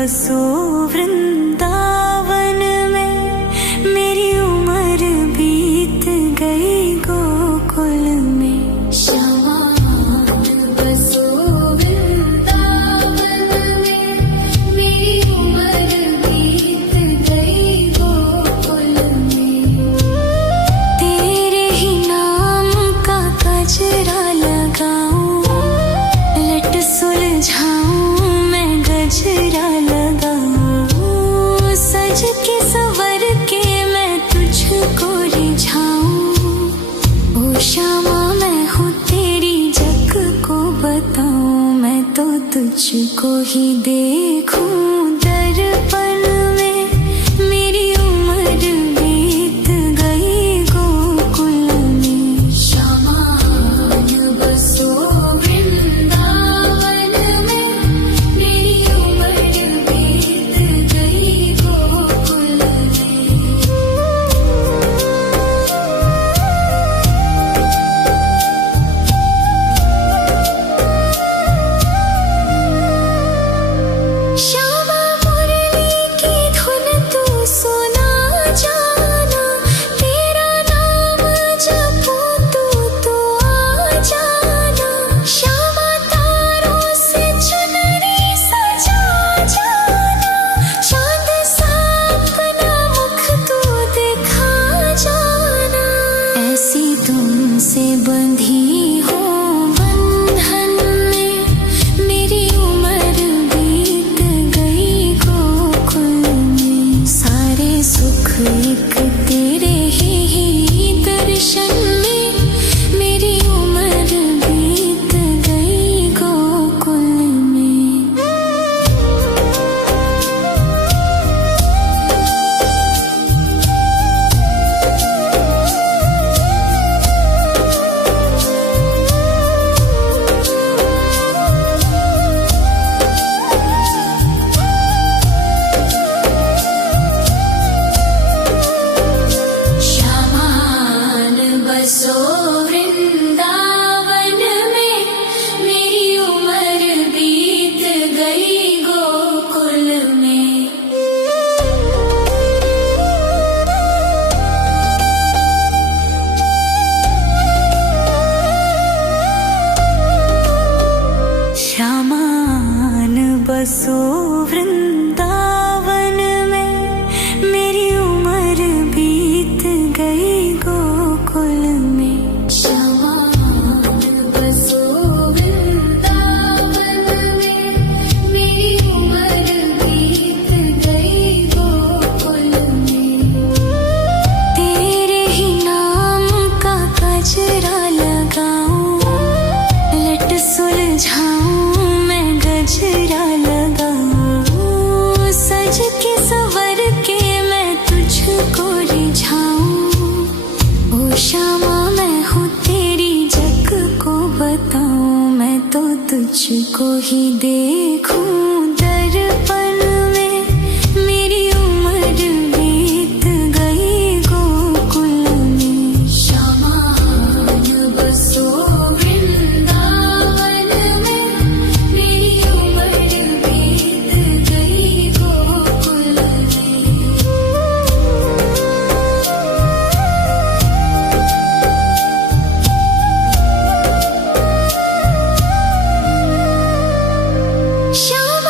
बसो वृंदावन में, मेरी उम्र बीत गई गोकुल में। श्यामान बसो वृंदावन में, मेरी उम्र बीत गई गोकुल में। तेरे ही नाम का गजरा लगाऊं, लट सुलझाऊं मैं गजरा लगाऊं, सज के संवर के मैं तुझको रिझाऊं। ओ श्यामा मैं हूँ तेरी जग को बताऊं, मैं तो तुझको ही देखूं दर्पण में, मेरी उम्र बीत गई गोकुल में। श्यामान बसो वृंदावन में, मेरी उम्र बीत गई गोकुल में। श्यामा मुरली की धुन तू सुना जाना, तेरा नाम जपूं तू तो आ जाना। श्यामा तारों से चुनरी सजा जाना, चांद सा अपना मुख तू दिखा जाना। ऐसी तुमसे बंधी हो बंधन में, मेरी उम्र बीत गई गोकुल में। सारे सुख एक तेरे ही दर्शन में, मेरी उम्र बीत गई गोकुल में। श्यामान बसो वृंदावन में, मेरी उम्र बीत गई गोकुल में। श्यामान बसो वृंदावन में, मेरी उम्र बीत गई गोकुल में। श्यामान बसो वृंदावन में, मेरी उम्र बीत गई गोकुल में। तेरे ही नाम का गजरा लगाऊं, लट सुलझाऊं मैं गजरा लगाऊं, सज के संवर के मैं तुझको रिझाऊं। ओ श्यामा मैं हूँ तेरी जग को बताऊं, मैं तो तुझको ही देखूं दर्पण में, मेरी उम्र बीत गई गोकुल में। श्यामान बसो वृंदावन में, मेरी उम्र बीत गई गोकुल में। श्यामा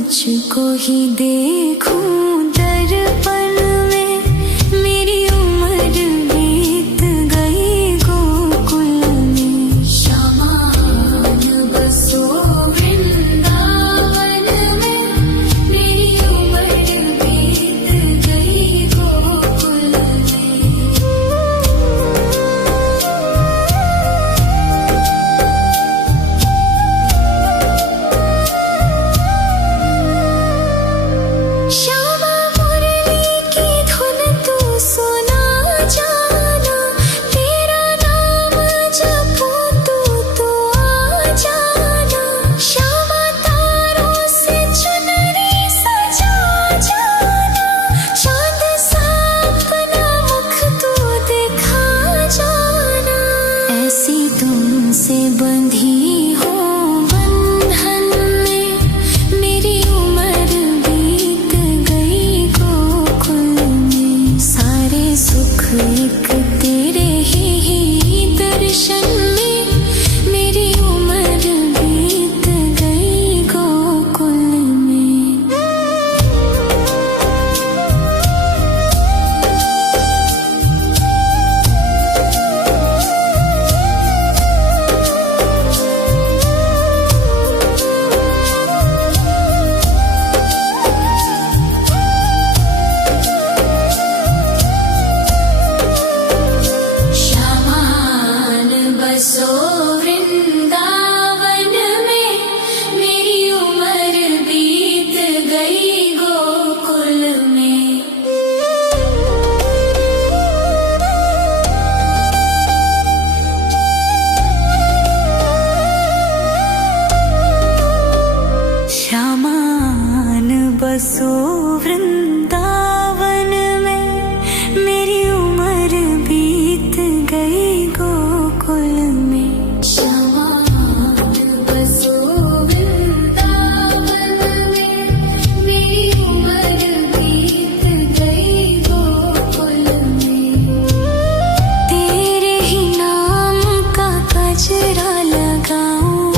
तुझको ही देखूं दर्पण में, मेरी उम्र बीत गई गोकुल में। श्यामान बसो वृंदावन में, मेरी उम्र बीत गई गोकुल में। श्यामा मुरली की धुन तू सुना जाना, तेरा नाम जपूं तू तो आ जाना। श्यामा तारों से चुनरी सजा जाना, चांद सा अपना मुख तू दिखा जाना। ऐसी तुमसे बंधी हो बंधन में, मेरी उम्र बीत गई गोकुल में। सारे सुख एक तेरे ही दर्शन में, मेरी उम्र बीत गई गोकुल में। श्यामान बसो वृंदावन में, मेरी उम्र बीत गई गोकुल में। श्यामान बसो वृंदावन में, मेरी उम्र बीत गई गोकुल में। श्यामान बसो वृंदावन में, मेरी उम्र बीत गई गोकुल में। तेरे ही नाम का गजरा लगाऊं,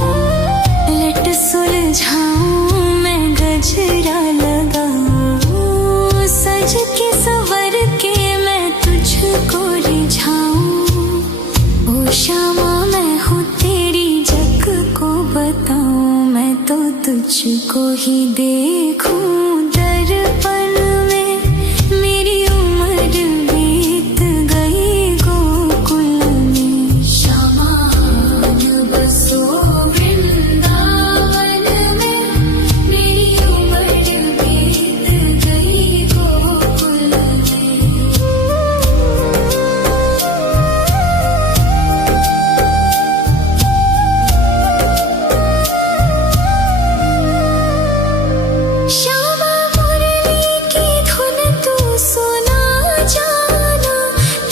लट सुलझाऊं मैं गजरा लगाऊं। सज के संवर के मैं तुझको रिझाऊं। ओ श्यामा मैं हूँ तेरी जग को बताऊं, मैं तो तुझको ही देखूं दर्पण में, मेरी उम्र बीत गई गोकुल में। श्यामान बसो वृंदावन में, मेरी उम्र बीत गई गोकुल में। श्यामा मुरली की धुन तू सुना जाना,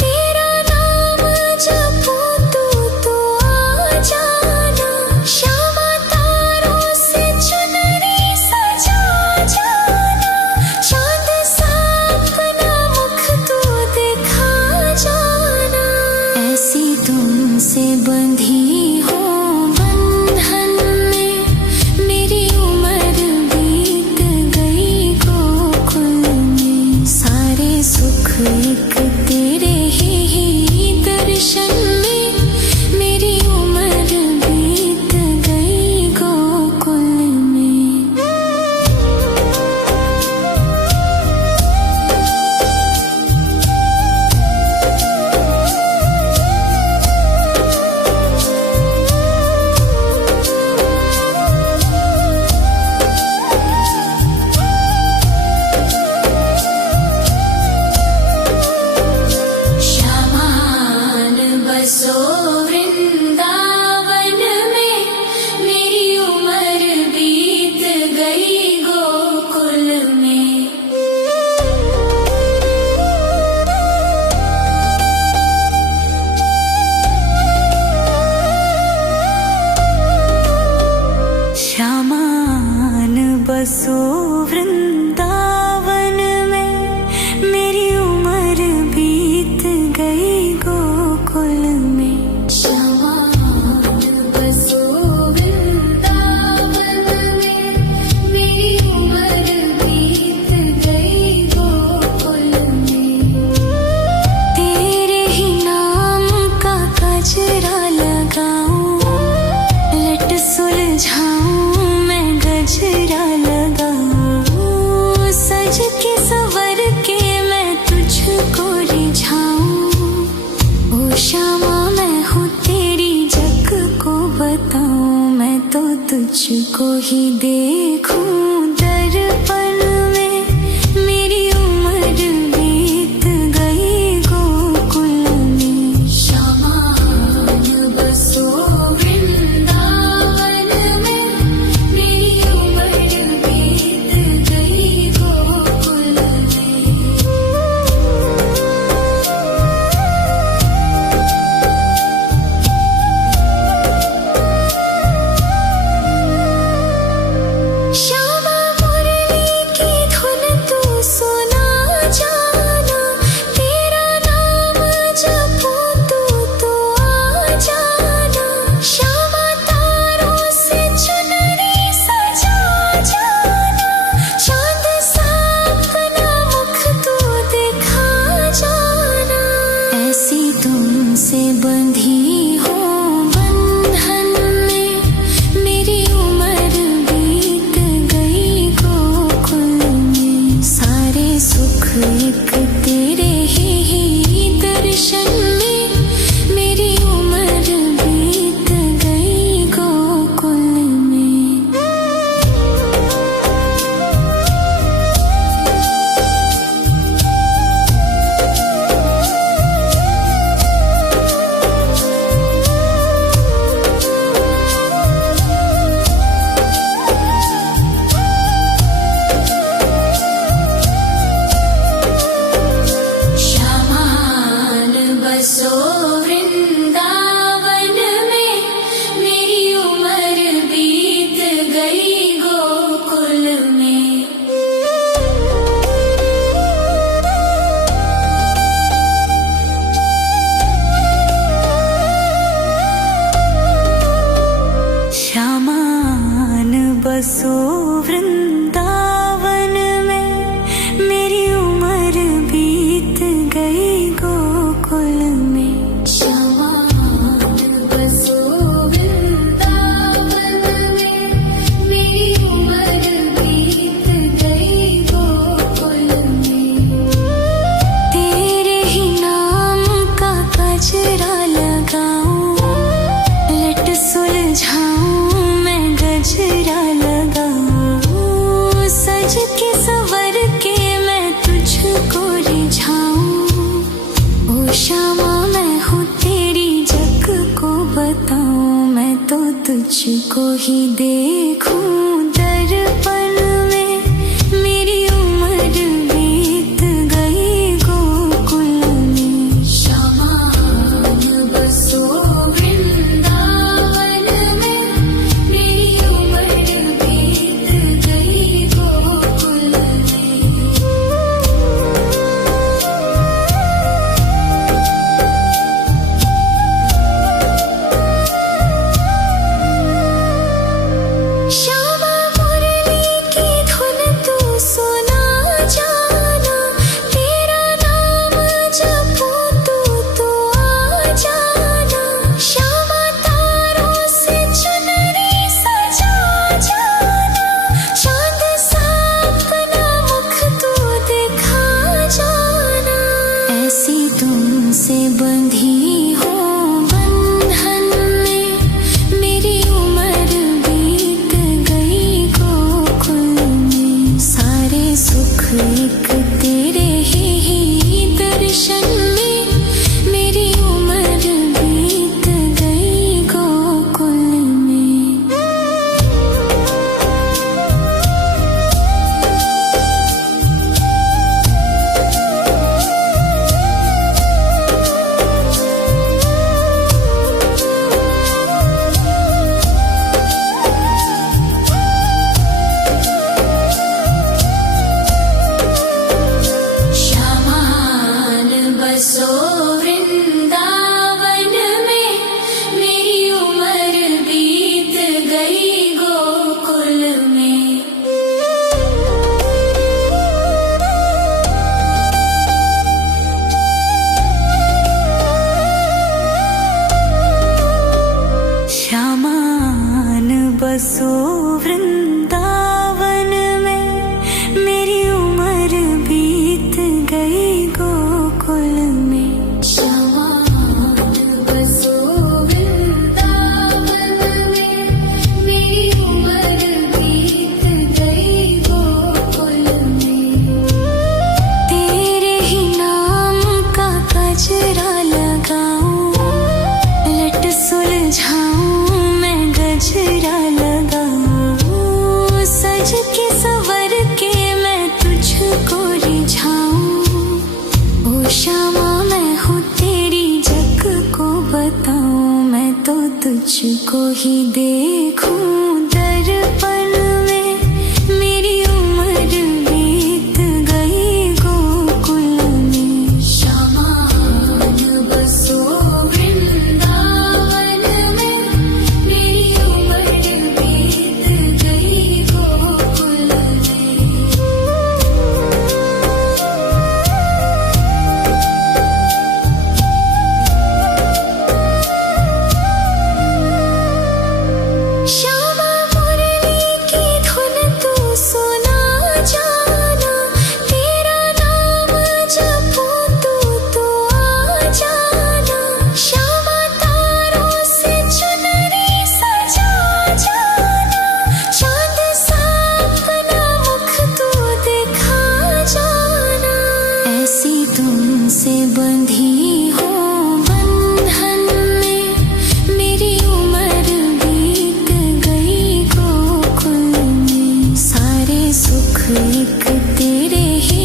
तेरा नाम जपूं तू तो आ जाना। श्यामा तारों से चुनरी सजा जाना, चांद सा अपना मुख तू दिखा जाना। ऐसी तुमसे बंधी हो बंधन में, मेरी उम्र बीत गई गोकुल में। सारे सुख एक तेरे ही दर्शन में, मेरी उम्र बीत गई गोकुल में। तुझको ही देखूं दर्पण में, मेरी उम्र बीत गई गोकुल में। श्यामान बसो वृंदावन में, मेरी उम्र बीत गई गोकुल में। श्यामा मुरली की धुन तू सुना जाना, तेरा नाम जपूं तो आ जाना। श्यामा तारों से चुनरी सजा जाना, चांद सा अपना मुख तू दिखा जाना। ऐसी तुमसे बंधी हो बंधन में, मेरी उम्र बीत गई गोकुल में। सारे सुख एक तेरे ही दर्शन में, मेरी उम्र बीत गई गोकुल में। श्यामान बसो वृंदावन में, मेरी उम्र बीत गई गोकुल में। श्यामान बसो वृंदावन में, मेरी उम्र बीत गई गोकुल में। श्यामान बसो वृंदावन में, मेरी उम्र बीत गई गोकुल में। तेरे ही नाम का गजरा लगाऊं, लट सुलझाऊं मैं गजरा लगाऊं। सज के संवर के मैं तुझको रिझाऊं। ओ श्यामा मैं हूँ तेरी जग को बताऊं, मैं तो तुझको ही देखूं दर्पण में, मेरी उम्र बीत गई गोकुल में। श्यामान बसो वृंदावन में, मेरी उम्र बीत गई गोकुल में। श्यामा मुरली की धुन तू सुना जाना, तेरा नाम जपूं तो आ जाना। श्यामा तारों से चुनरी सजा जाना, चांद सा अपना मुख तू दिखा जाना। ऐसी तुमसे बंधी हो बंधन में, मेरी उम्र बीत गई गोकुल में। सारे सुख एक तेरे ही दर्शन में, मेरी उम्र बीत गई गोकुल में। श्यामान बसो वृंदावन में, मेरी उम्र बीत गई गोकुल में। श्यामान बसो वृंदावन में, मेरी उम्र बीत गई गोकुल में। तुझको ही देखूं दर्पण में, मेरी उम्र बीत गई गोकुल में। श्यामान बसो वृंदावन में, मेरी उम्र बीत गई गोकुल में। श्यामा मुरली की धुन तू सुना जाना, तेरा नाम जपूं तू आ जाना। श्यामा तारों से चुनरी सजा जाना, चांद सा अपना मुख तू दिखा जाना। ऐसी तुमसे बंधी हो बंधन में, मेरी उम्र बीत गई गोकुल में। सारे सुख एक तेरे ही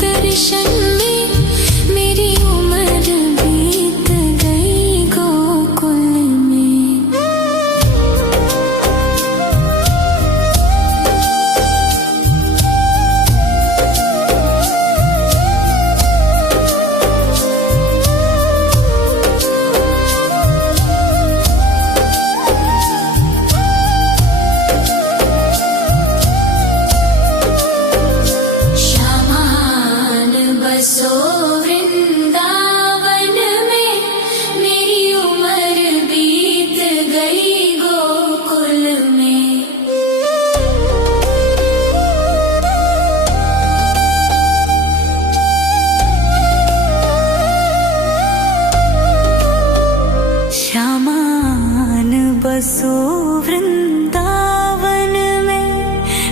दर्शन में, मेरी उम्र बीत गई गोकुल में। श्यामान बसो वृंदावन में, मेरी उम्र बीत गई गोकुल में। श्यामान बसो वृंदावन में,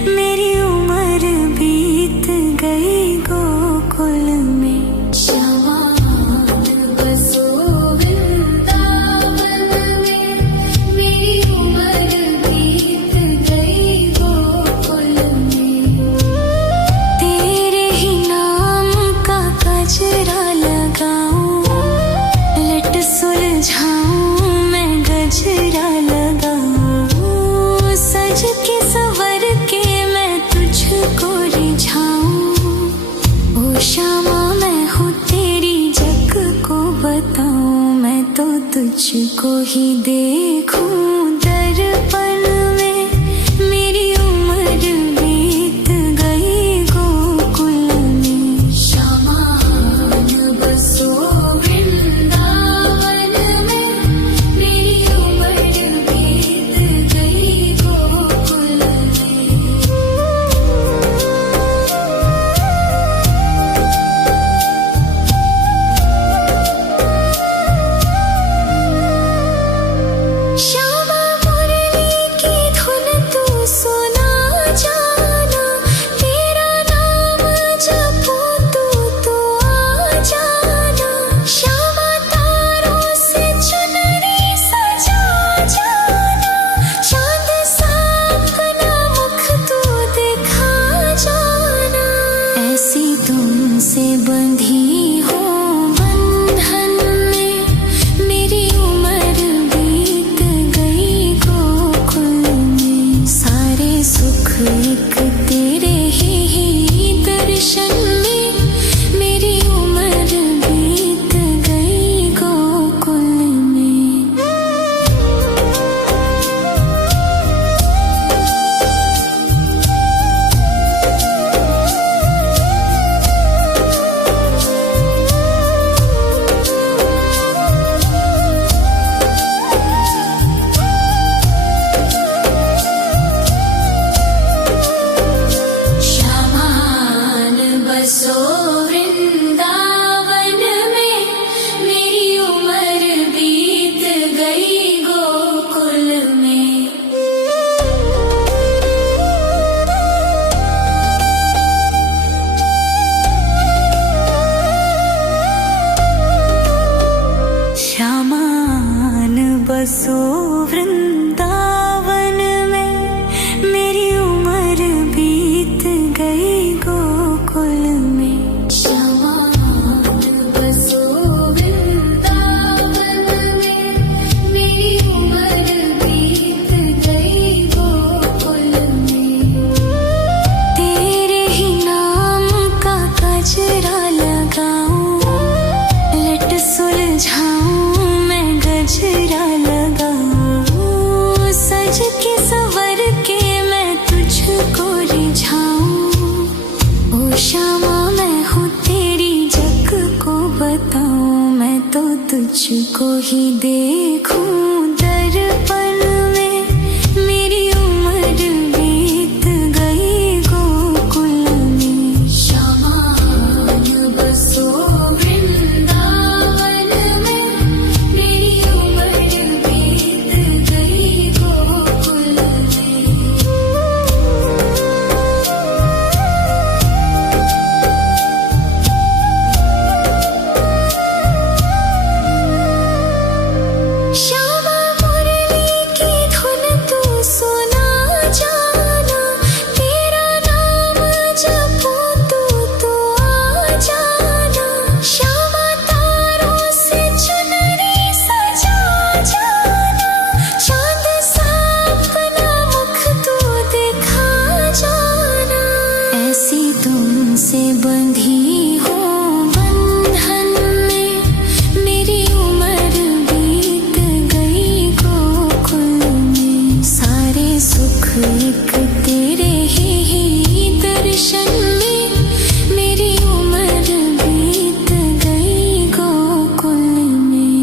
मेरी उम्र बीत गई गोकुल में। श्यामान बसो वृंदावन में, मेरी उम्र बीत गई गोकुल में। तेरे ही नाम का गजरा लगाऊं, लट सुलझाऊं मैं गजरा लगाऊं। सज के संवर के मैं तुझको रिझाऊं। ओ श्यामा मैं हूँ तेरी जग को बताऊं, मैं तो तुझको ही देखूं दर्पण में, मेरी उम्र बीत गई गोकुल में। श्यामान बसो वृंदावन में, मेरी उम्र बीत गई गोकुल में। श्यामा बताऊं, मैं तो तुझको ही देखूं दर्पण में। मेरी उम्र बीत गई गोकुल में। शामान बसो वृंदावन में। मेरी उम्र बीत गई गोकुल में। श्यामा मुरली की धुन तू सुना जाना। तेरा नाम जपूं तो आ जाना। श्यामा तारों से चुनरी सजा जाना। चांद सा अपना मुख तू दिखा जाना। ऐसी तुमसे बंधी हो बंधन में। मेरी उम्र बीत गई गोकुल में। सारे सुख एक तेरे ही दर्शन में। मेरी उम्र बीत गई गोकुल में।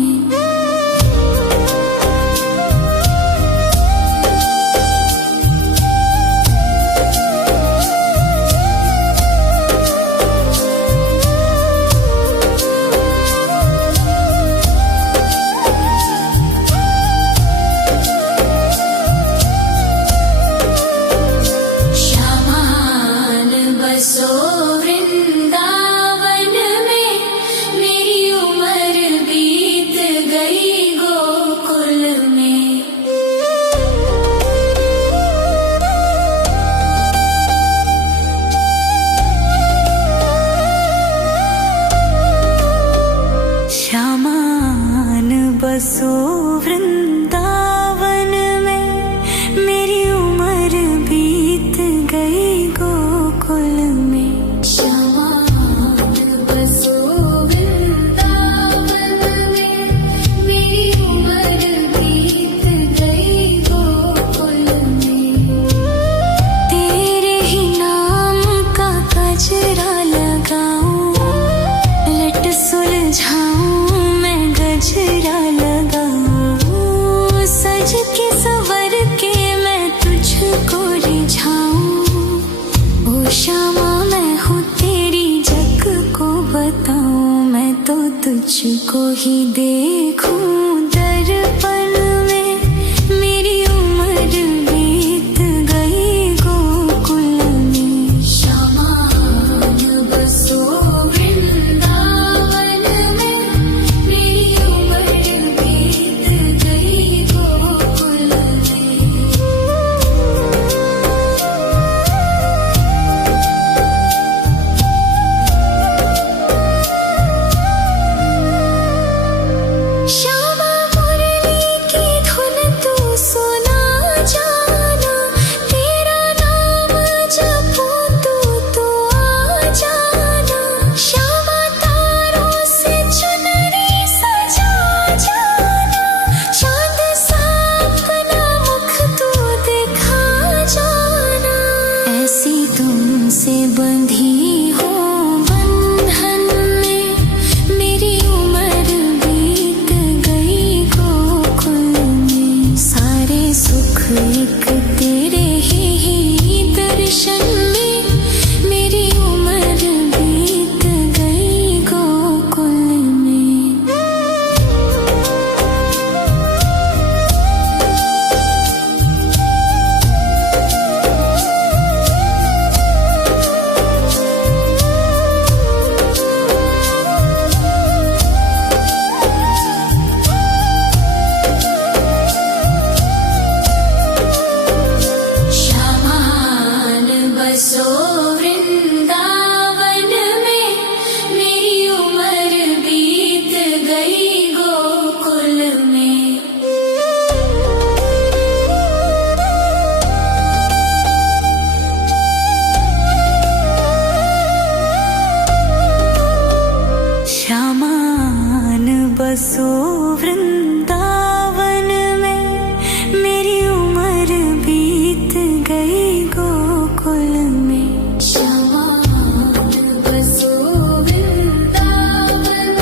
श्यामान बसो वृंदावन में। मेरी उम्र बीत गई गोकुल में। श्यामान बसो वृंदावन में। मेरी उम्र बीत गई गोकुल में। श्यामान बसो वृंदावन में। मेरी उम्र बीत गई गोकुल में। तेरे ही नाम का गजरा लगाऊं। लट सुलझाऊं मैं गजरा लगाऊं। सज के संवर के मैं तुझको रिझाऊं। ओ श्यामा मैं हूँ तेरी जग को बताऊं। मैं तो तुझको ही देखूं दर्पण में। मेरी उम्र बीत गई गोकुल में। श्यामान बसो वृंदावन में। मेरी उम्र बीत गई गोकुल में। श्यामा मुरली की धुन तू सुना जाना। तेरा नाम जपूं तो आ जाना। श्यामा तारों से चुनरी सजा जाना। चांद सा अपना मुख तू दिखा जाना। ऐसी तुमसे बंधी हो बंधन में। मेरी उम्र बीत गई गोकुल में। सारे सुख एक तेरे ही दर्शन में। मेरी उम्र बीत गई गोकुल में। श्यामान बसो वृंदावन में। मेरी उम्र बीत गई गोकुल में। श्यामान बसो वृंदावन में। मेरी उम्र बीत गई गोकुल में। श्यामान बसो वृंदावन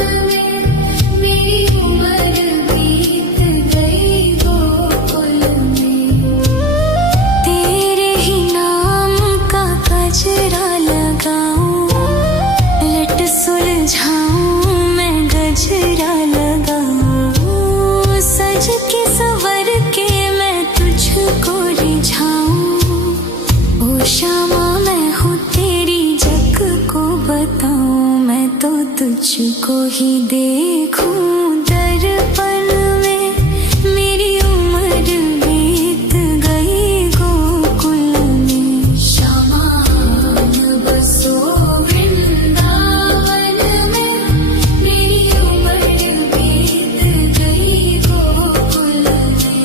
तुझको ही देखूं दर्पण में, मेरी उम्र बीत गई गोकुल में। शामान बसो वृंदावन में, मेरी उम्र बीत गई गोकुल में।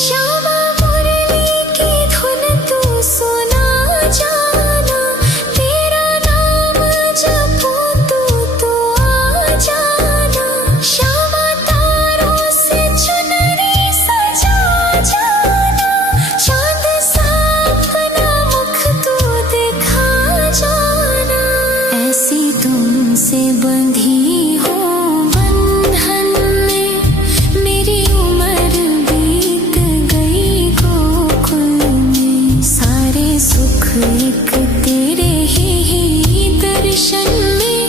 श्यामा मुरली की धुन तू सुना जाना, तेरा नाम जपूं तू आ जाना। श्यामा तारों से चुनरी सजा जाना, चांद सा अपना मुख तू दिखा जाना। ऐसी तुमसे बंधी हो बंधन में, मेरी उम्र बीत गई गोकुल में। सारे सुख एक तेरे ही दर्शन में,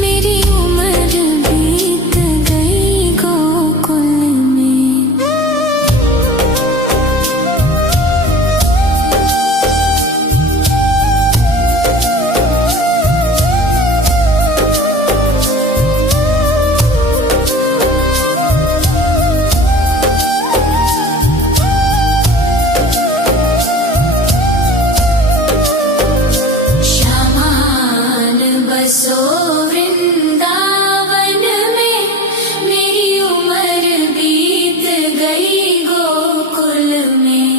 मेरी उम्र बीत गई गोकुल में। श्यामान बसो वृंदावन में, मेरी उम्र बीत गई गोकुल में।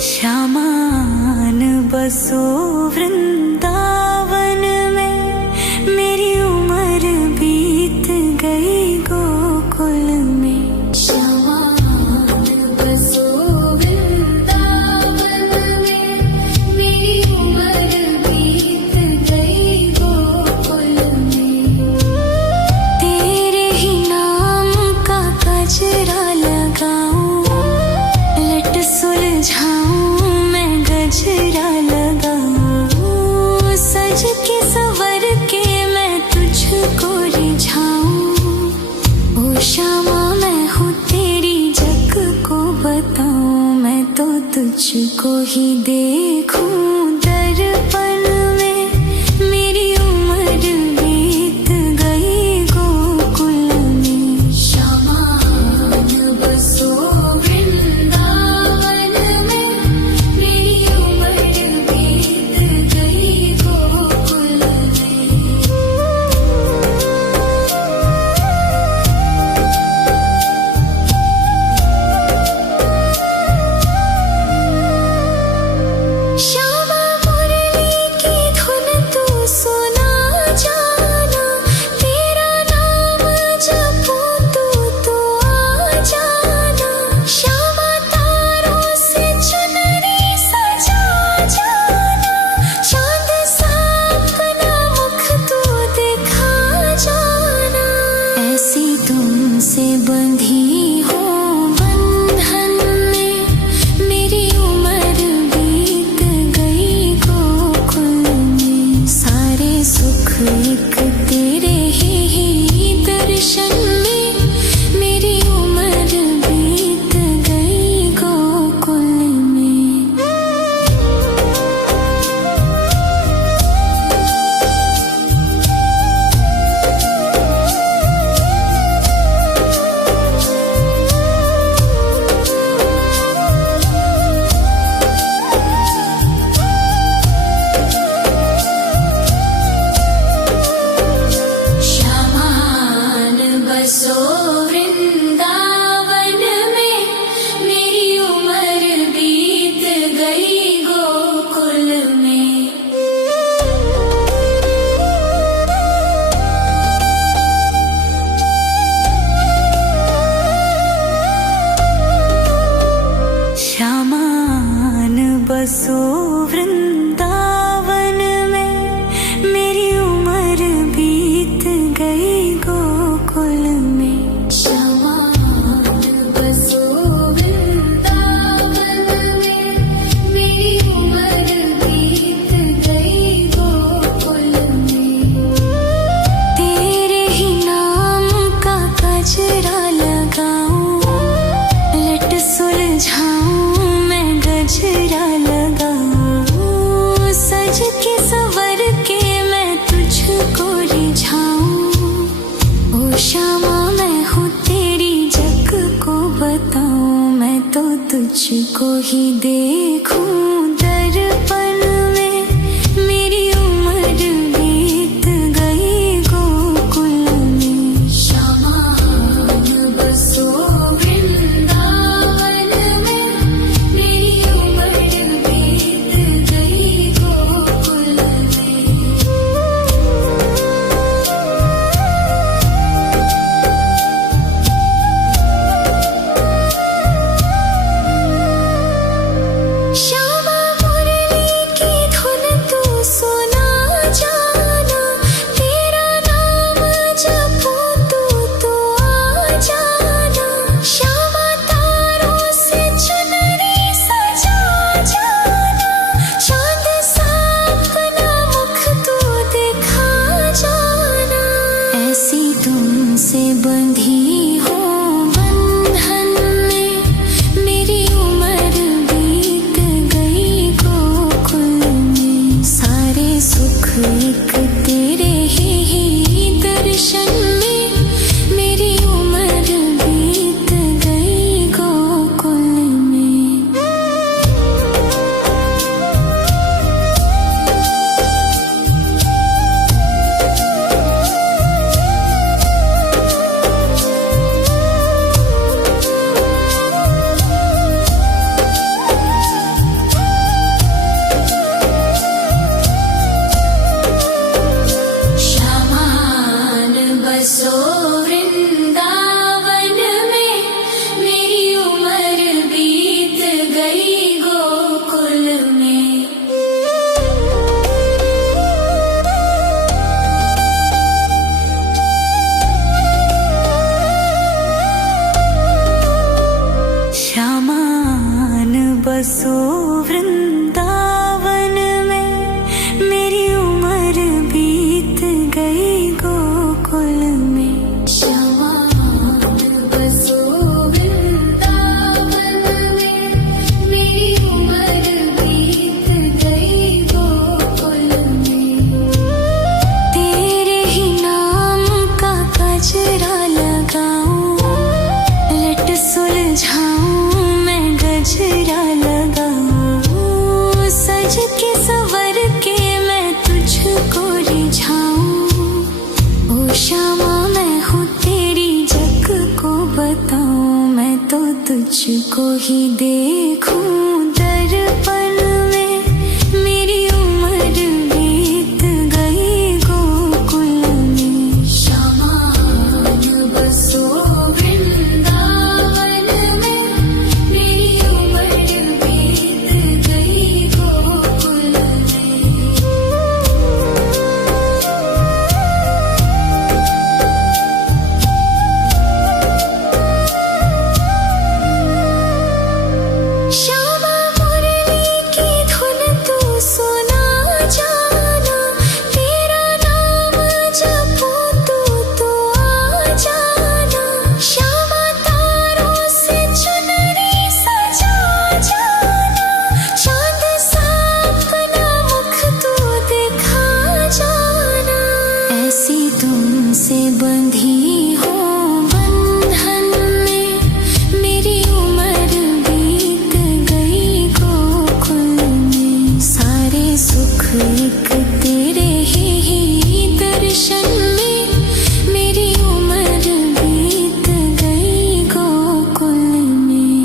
श्यामान बसो वृंदावन में, मेरी उम्र बीत गई गोकुल में। श्यामान बसो वृंदावन में, मेरी उम्र बीत गई गोकुल में। तेरे ही नाम का गजरा लगाऊं, लट सुलझाऊं मैं गजरा लगाऊं। सज के संवर के मैं तुझको रिझाऊं। ओ श्यामा मैं हूँ तेरी जग को बताऊं, मैं तो तुझको ही देखूं दर्पण में, मेरी उम्र बीत गई गोकुल में। श्यामान बसो वृंदावन में, मेरी उम्र बीत गई गोकुल में। श्यामा तुझको ही देखूं दर्पण में, मेरी उम्र बीत गई गोकुल में। श्यामान बसो वृंदावन में, मेरी उम्र बीत गई गोकुल में। श्यामा मुरली की धुन तू सुना जाना, तेरा नाम जपूं तू आ जाना। श्यामा तारों से चुनरी सजा जाना, चांद सा अपना मुख तू दिखा जाना। ऐसी तुमसे बंधी हो बंधन में, मेरी उम्र बीत गई गोकुल में। सारे सुख एक तेरे ही दर्शन में, मेरी उम्र बीत गई गोकुल में। श्यामान बसो वृंदावन में, मेरी उम्र बीत गई गोकुल में। श्यामान बसो वृंदावन में, मेरी उम्र बीत गई गोकुल में। श्यामान बसो वृंदावन में, मेरी उम्र बीत गई गोकुल में। तेरे ही नाम का गजरा लगाऊं, लट सुलझाऊं मैं गजरा लगाऊं। सज के संवर के मैं तुझको रिझाऊं। ओ श्यामा मैं हूँ तेरी जग को बताऊं, मैं तो तुझको ही देखूं दर्पण में, मेरी उम्र बीत गई गोकुल में। श्यामान बसो वृंदावन में, मेरी उम्र बीत गई गोकुल में। श्यामा मुरली की धुन तू सुना जाना, तेरा नाम जपूं तू आ जाना। श्यामा तारों से चुनरी सजा जाना, चांद सा अपना मुख तू दिखा जाना। ऐसी तुमसे बंधी हो बंधन में, मेरी उम्र बीत गई गोकुल में। सारे सुख एक तेरे ही दर्शन में, मेरी उम्र बीत गई गोकुल में।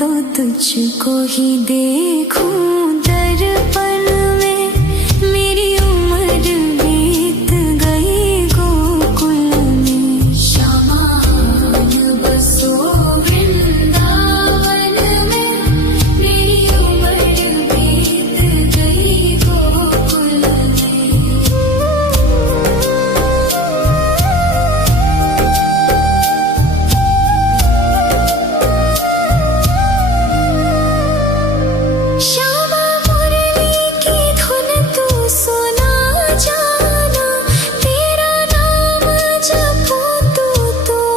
तो तुझको ही देखूं दर्पण में। मेरी उम्र बीत गई गोकुल में। श्यामान बसो वृंदावन में। मेरी उम्र बीत गई गोकुल में। श्यामा मुरली की धुन तू सुना जाना। तेरा नाम जपूं तो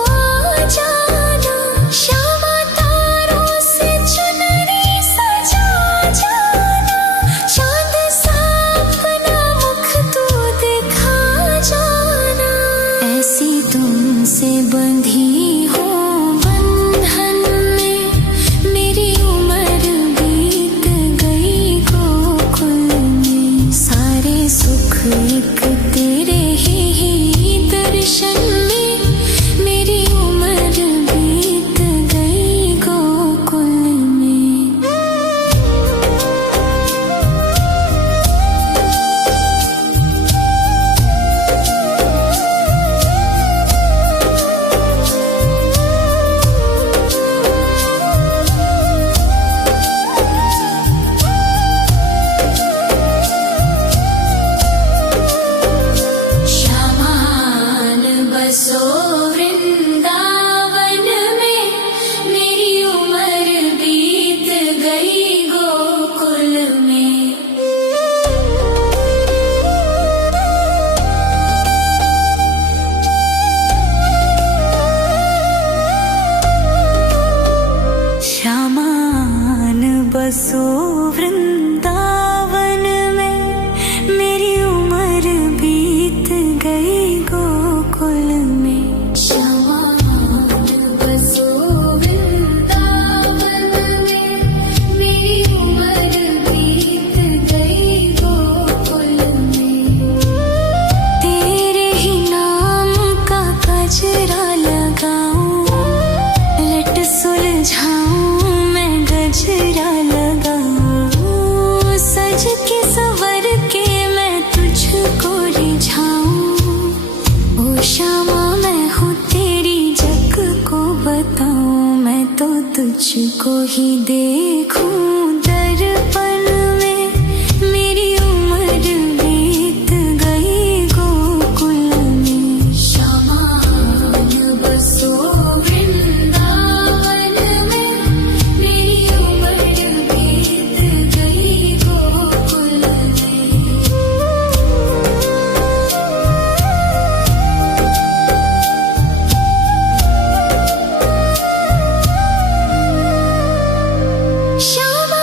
आ जाना। श्यामा तारों से चुनरी सजा जाना। चांद सा अपना मुख तू दिखा जाना। ऐसी तुमसे बंधी हो बंधन में। मेरी उम्र बीत गई गोकुल में। सारे सुख एक तेरे ही दर्शन में। मेरी उम्र बीत गई गोकुल में। श्यामान बसो वृंदावन में। मेरी उम्र बीत गई गोकुल में। श्यामान बसो वृंदावन में। मेरी उम्र बीत गई गोकुल में। श्यामान बसो वृंदावन में। मेरी उम्र बीत गई गोकुल में। तेरे ही नाम का गजरा लगाऊं। लट सुलझाऊं मैं गजरा लगाऊं। सज के संवर के मैं तुझको रिझाऊं। ओ श्यामा मैं हूँ तेरी जग को बताऊं। मैं तो तुझको ही देखूं दर्पण में। मेरी उम्र बीत गई गोकुल में। श्यामान बसो वृंदावन में। मेरी उम्र बीत गई गोकुल में। श्यामा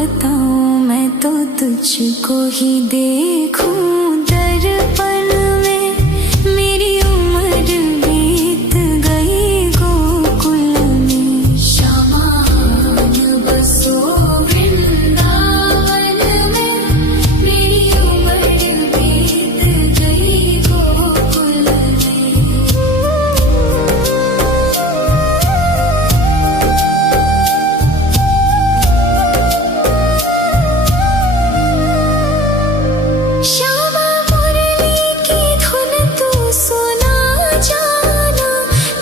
बताऊं, मैं तो तुझको ही देखूं दर्पण में। मेरी उम्र बीत गई गोकुल में। श्यामान बसो वृंदावन में। मेरी उम्र बीत गई गोकुल में। श्यामा मुरली की धुन तू सुना जाना।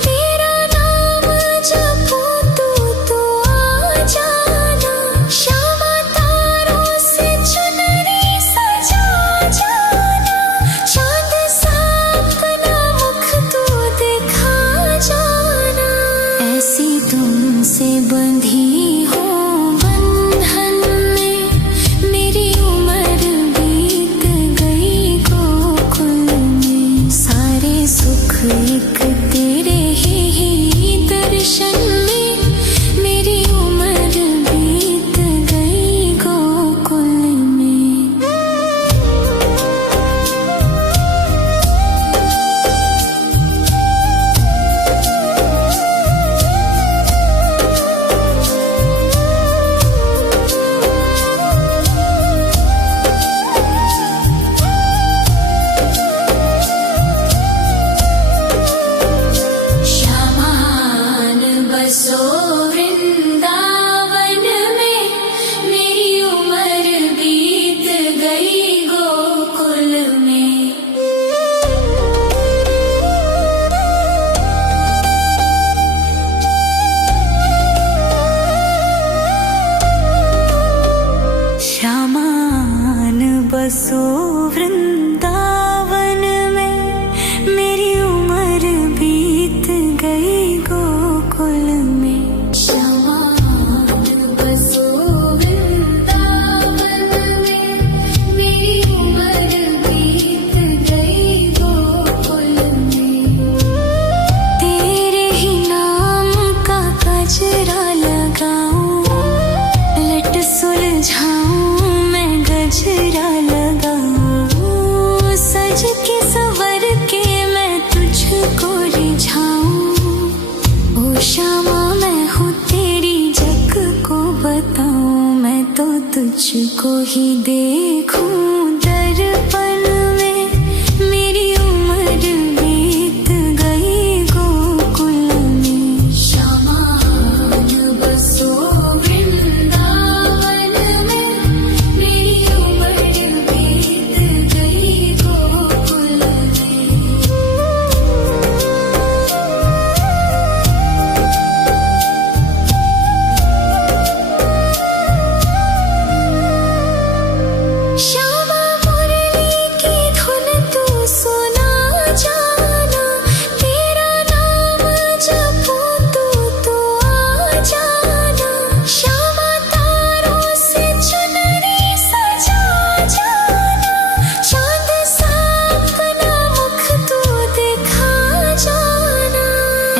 तेरा नाम जपूं तू आ जाना। श्यामा तारों से चुनरी सजा जाना। चांद सा अपना मुख तू दिखा जाना। ऐसी तुमसे बंधी हो बंधन में। मेरी उम्र बीत गई गोकुल में। सारे सुख एक तेरे ही दर्शन में। मेरी उम्र बीत गई गोकुल में। श्यामान बसो वृंदावन में। मेरी उम्र बीत गई गोकुल में। श्यामान बसो वृंदावन में। मेरी उम्र बीत गई गोकुल में। श्यामान बसो वृंदावन में। मेरी उम्र बीत गई गोकुल में। तेरे ही नाम का गजरा लगाऊं। लट सुलझाऊं मैं गजरा लगाऊं। सज के संवर के मैं तुझको रिझाऊं। ओ श्यामा मैं हूँ तेरी जग को बताऊं। मैं तो तुझको ही देखूं दर्पण में। मेरी उम्र बीत गई गोकुल में। श्यामान बसो वृंदावन में। मेरी उम्र बीत गई गोकुल में। श्यामा मुरली की धुन तू सुना जाना। तेरा नाम जपूं तू आ जाना। श्यामा तारों से चुनरी सजा जाना। चांद सा अपना मुख तू दिखा जाना।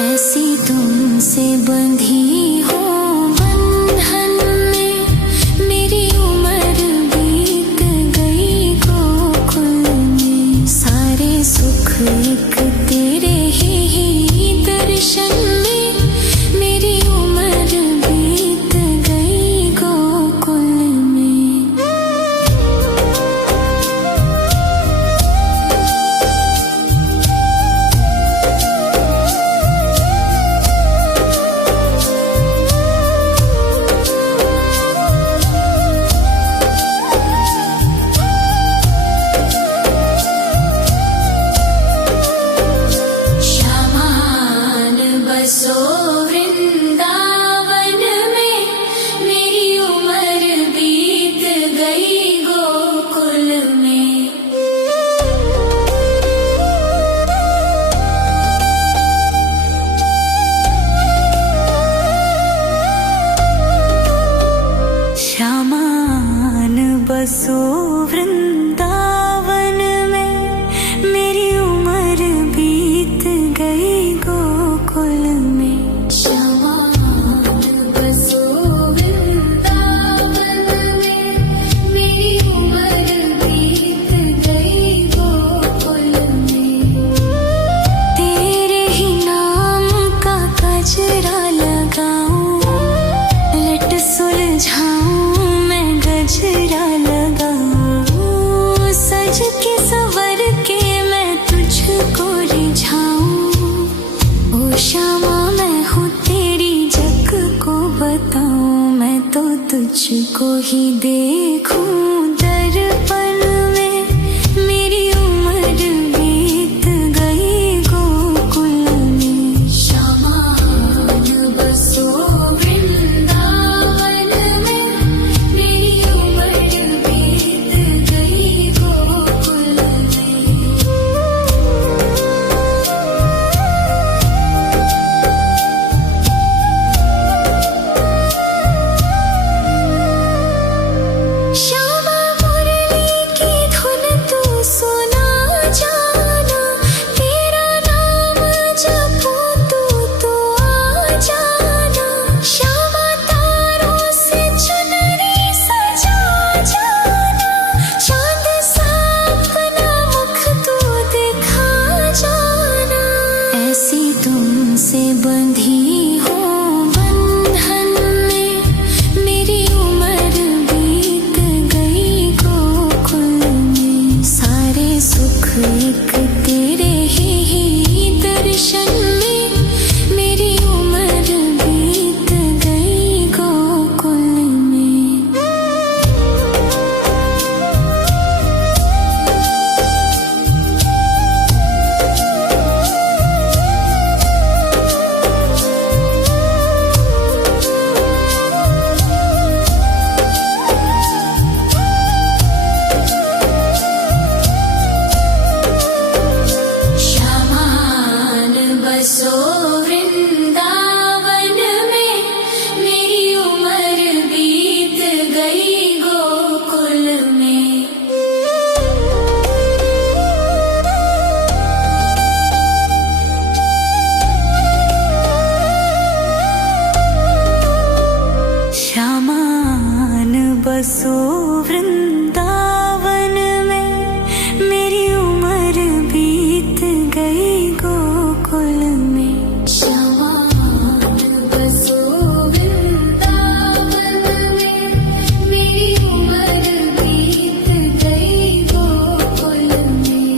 ऐसी तुमसे बंधी हो बंधन में। मेरी उम्र बीत गई गोकुल में। सारे सुख एक तेरे ही दर्शन में। मेरी उम्र बीत गई गोकुल में। गजरा लगाऊं, सज के संवर के मैं तुझको रिझाऊं। ओ शामा मैं हूँ तेरी, जग को बताऊं, मैं तो तुझको ही देखूं। दर्पण में मेरी उम्र बीत गई गोकुल में, शामान बसो वृंदावन में, मेरी उम्र बीत गई गोकुल में। श्यामा मुरली की धुन तू सुना जाना, तेरा नाम जपूं तो आ जाना। श्यामा तारों से चुनरी सजा जाना, चांद सा अपना मुख तू दिखा जाना। ऐसी तुमसे बंधी हूँ बंधन में, मेरी उम्र बीत गई गोकुल में। सारे सुख एक तेरे ही दर्शन में, मेरी उम्र बीत गई गोकुल में। श्यामान बसो वृंदावन में, मेरी उम्र बीत गई गोकुल में। श्यामान बसो वृंदावन में, मेरी उम्र बीत गई गोकुल में। श्यामान बसो वृंदावन में, मेरी उम्र बीत गई गोकुल में।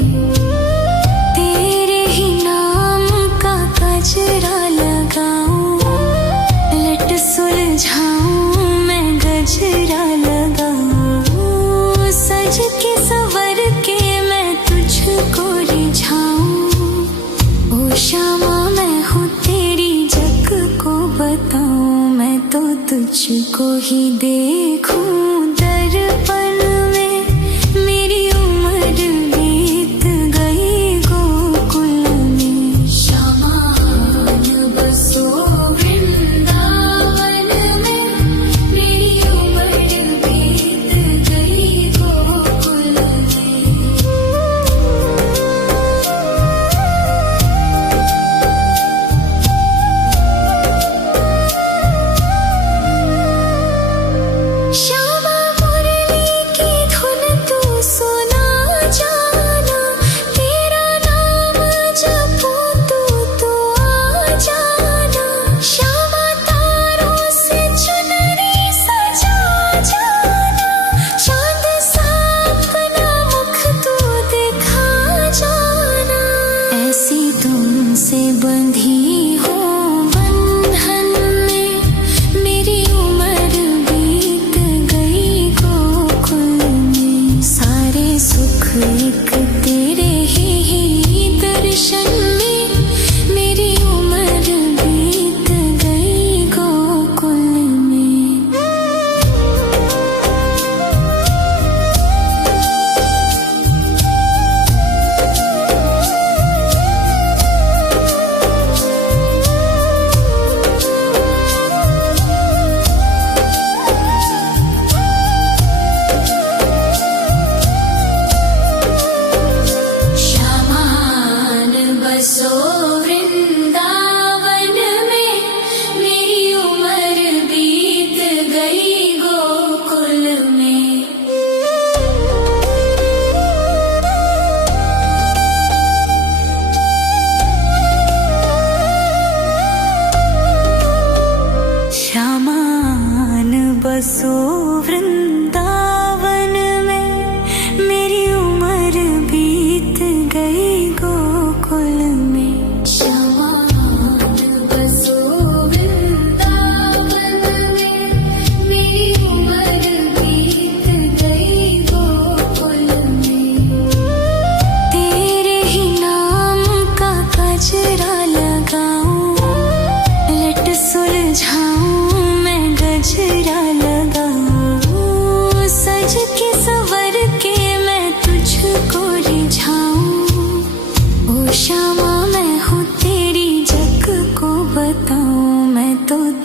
तेरे ही नाम का गजरा लगाऊं, लट सुलझाऊं मैं गजरा लगाऊं, सज के संवर के मैं तुझको रिझाऊं। ओ शामा मैं हूँ तेरी, जग को बताऊं, मैं तो तुझको ही देखूं। दर्पण में मेरी उम्र बीत गई गोकुल में, शामान बसो वृंदावन में, मेरी उम्र बीत गई गोकुल में। श्यामा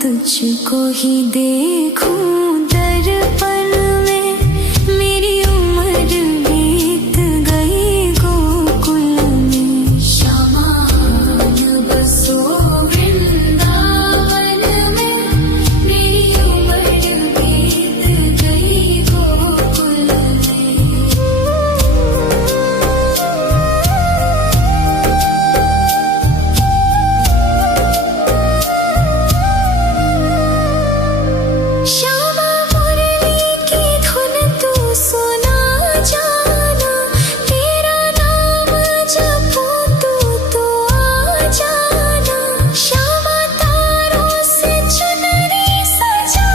तुझको ही देखूं दर्पण में। मेरी उम्र बीत गई गोकुल में। श्यामान बसो वृंदावन में। मेरी उम्र बीत गई गोकुल में। श्यामा मुरली की धुन तू सुना जाना। तेरा नाम जपूं तो आ जाना। श्यामा तारों से चुनरी सजा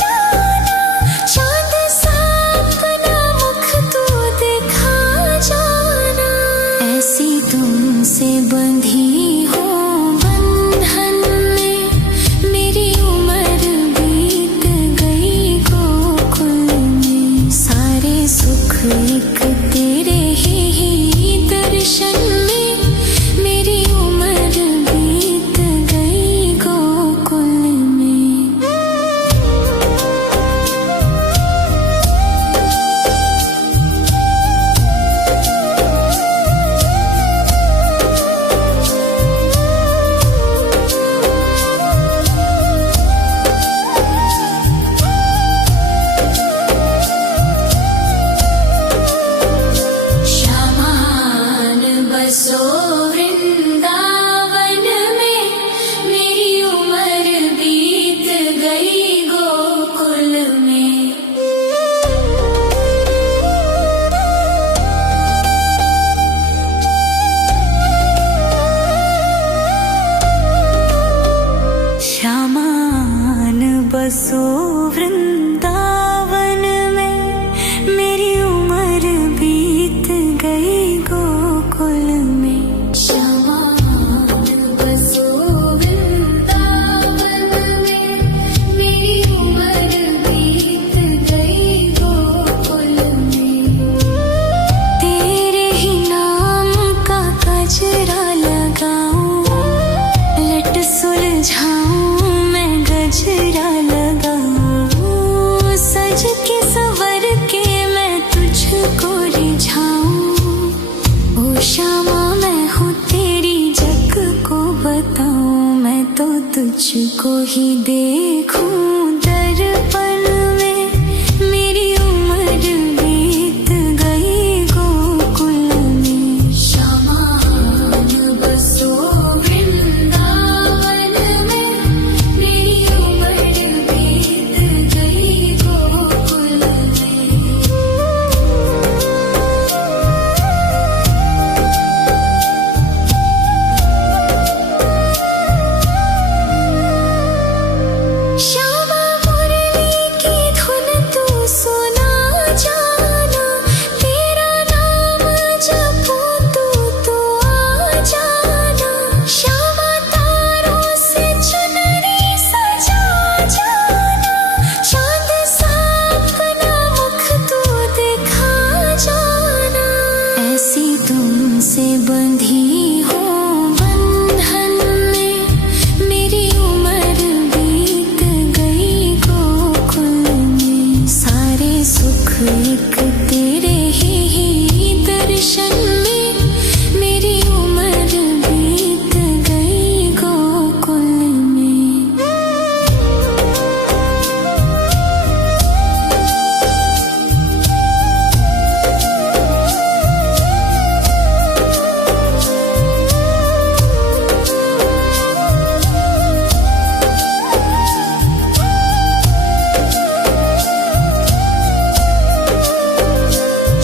जाना। चांद सा अपना मुख तू दिखा जाना। ऐसी तुमसे बंधी हो बंधन में। मेरी उम्र बीत गई गोकुल में। सारे सुख एक तेरे ही दर्शन में। मेरी उम्र बीत गई गोकुल में। श्यामान बसो वृंदावन में। मेरी उम्र बीत गई गोकुल में। श्यामान बसो वृंदावन में। मेरी उम्र बीत गई गोकुल में। श्यामान बसो वृंदावन में। मेरी उम्र बीत गई गोकुल में। तेरे ही नाम का गजरा लगाऊं। लट सुलझाऊं मैं गजरा लगाऊं। सज के संवर के मैं तुझको रिझाऊं। ओ श्यामा मैं हूँ तेरी जग को बताऊं। मैं तो तुझको ही देखूं दर्पण में। मेरी उम्र बीत गई गोकुल में। श्यामान बसो वृंदावन में। मेरी उम्र बीत गई गोकुल में। श्यामा मुरली की धुन तू सुना जाना। तेरा नाम जपूं तो आ जाना। श्यामा तारों से चुनरी सजा जाना। चांद सा अपना मुख तू दिखा जाना। ऐसी तुमसे बंधी हो बंधन में। मेरी उम्र बीत गई गोकुल में। सारे सुख एक तेरे ही दर्शन में। मेरी उम्र बीत गई गोकुल में।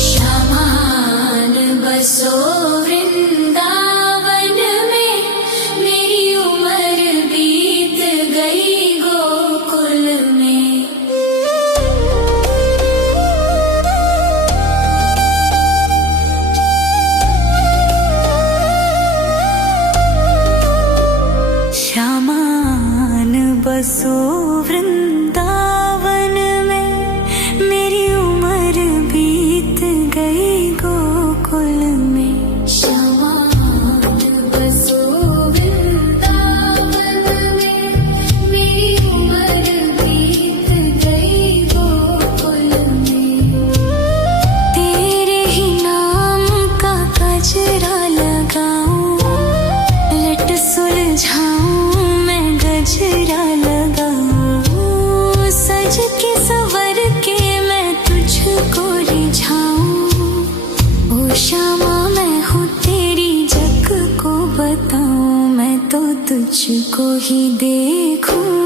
श्यामान बसो वृंदावन में। मेरी उम्र बीत गई गोकुल में। श्यामान बसो वृंदावन में। मेरी उम्र बीत गई गोकुल में। श्यामान बसो वृंदावन में। मेरी तुझको ही देखूं।